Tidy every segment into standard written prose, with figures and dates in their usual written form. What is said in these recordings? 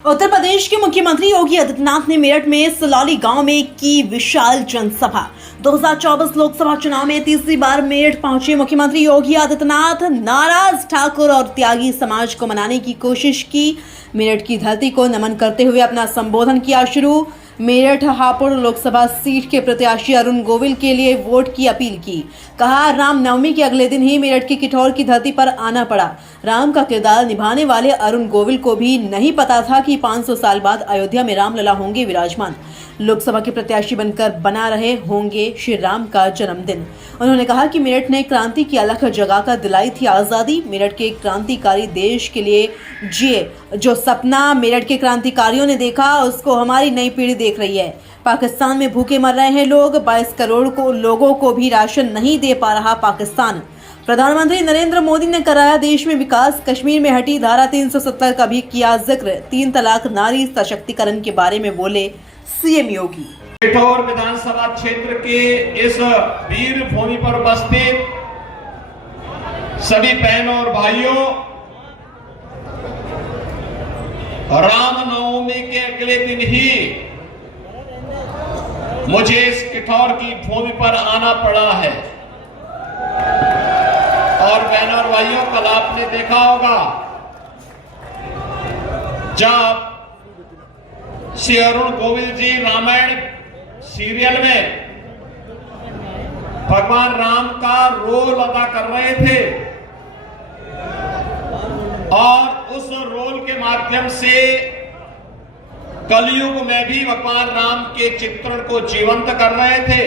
उत्तर प्रदेश के मुख्यमंत्री योगी आदित्यनाथ ने मेरठ में सलौली गांव में की विशाल जनसभा। 2024 लोकसभा चुनाव में तीसरी बार मेरठ पहुंचे मुख्यमंत्री योगी आदित्यनाथ नाराज ठाकुर और त्यागी समाज को मनाने की कोशिश की। मेरठ की धरती को नमन करते हुए अपना संबोधन किया शुरू। मेरठ हापुड़ लोकसभा सीट के प्रत्याशी अरुण गोविल के लिए वोट की अपील की। कहा, रामनवमी के अगले दिन ही मेरठ की किठौर की धरती पर आना पड़ा। राम का किरदार निभाने वाले अरुण गोविल को भी नहीं पता था कि 500 साल बाद अयोध्या में रामलला होंगे विराजमान। लोकसभा के प्रत्याशी बनकर बना रहे होंगे श्री राम का जन्मदिन। उन्होंने कहा कि मेरठ ने क्रांति की अलख जगाकर दिलाई थी आजादी। मेरठ के क्रांतिकारी देश के लिए जिए। जो सपना मेरठ के क्रांतिकारियों ने देखा उसको हमारी नई पीढ़ी देख रही है। पाकिस्तान में भूखे मर रहे हैं लोग। 22 करोड़ लोगों को भी राशन नहीं दे पा रहा पाकिस्तान। प्रधानमंत्री नरेंद्र मोदी ने कराया देश में विकास। कश्मीर में हटी धारा 370 का भी किया जिक्र। 3 तलाक नारी सशक्तिकरण के बारे में बोले सीएम योगी। किठौर विधानसभा क्षेत्र के इस वीर भूमि पर बसते सभी बहनों और भाइयों, रामनवमी के अगले दिन ही मुझे इस किठौर की भूमि पर आना पड़ा है। और बहनों और भाइयों, कल आपने देखा होगा जब श्री अरुण गोविल जी रामायण सीरियल में भगवान राम का रोल अदा कर रहे थे और उस रोल के माध्यम से कलयुग में भी भगवान राम के चित्रण को जीवंत कर रहे थे।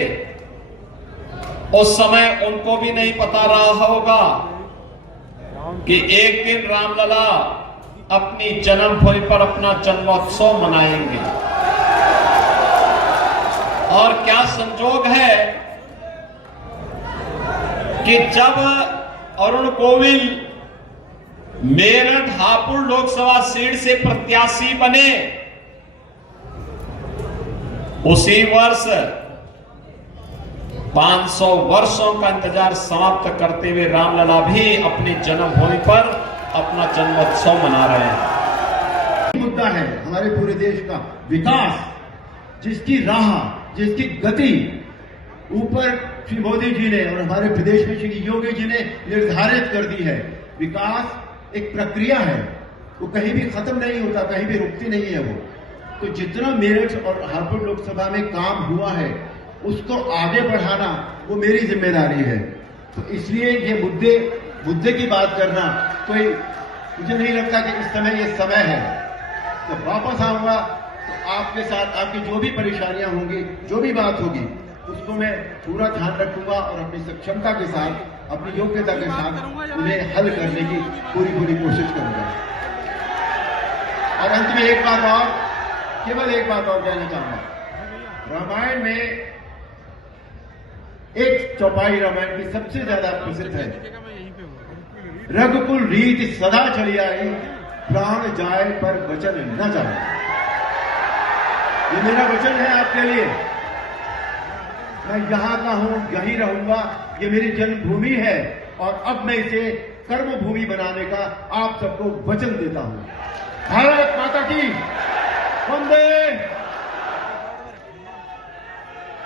उस समय उनको भी नहीं पता रहा होगा कि एक दिन रामलला अपनी जन्मभूमि पर अपना जन्मोत्सव मनाएंगे। और क्या संजोग है कि जब अरुण गोविल मेरठ हापुड़ लोकसभा सीट से प्रत्याशी बने, उसी वर्ष 500 वर्षों का इंतजार समाप्त करते हुए रामलला भी अपनी जन्मभूमि पर अपना जन्मोत्सव मना रहे हैं। मुद्दा है हमारे पूरे देश का विकास, जिसकी राह, जिसकी गति ऊपर श्री मोदी जी ने और हमारे प्रदेश में श्री योगी जी ने निर्धारित कर दी है। विकास एक प्रक्रिया है, वो कहीं भी खत्म नहीं होता, कहीं भी रुकती नहीं है वो। तो जितना मेरठ और हापुड़ लोकसभा में काम हुआ है उसको आगे बढ़ाना वो मेरी जिम्मेदारी है। तो इसलिए ये मुद्दे की बात करना कोई, मुझे नहीं लगता कि इस समय ये समय है। तो वापस आऊंगा तो आपके साथ आपकी जो भी परेशानियां होंगी, जो भी बात होगी, उसको मैं पूरा ध्यान रखूंगा और अपनी सक्षमता के साथ, अपनी योग्यता के साथ उन्हें हल करने की पूरी कोशिश करूंगा। और अंत में एक बात और, केवल एक बात और कहना चाहूंगा। रामायण में एक चौपाई रामायण की सबसे ज्यादा प्रसिद्ध है, रघुकुल रीति सदा चली आई, प्राण जाए पर वचन न जाए। ये मेरा वचन है आपके लिए। मैं यहां का हूं, यहीं रहूंगा। ये मेरी जन्मभूमि है और अब मैं इसे कर्मभूमि बनाने का आप सबको वचन देता हूं। भारत माता की वंदे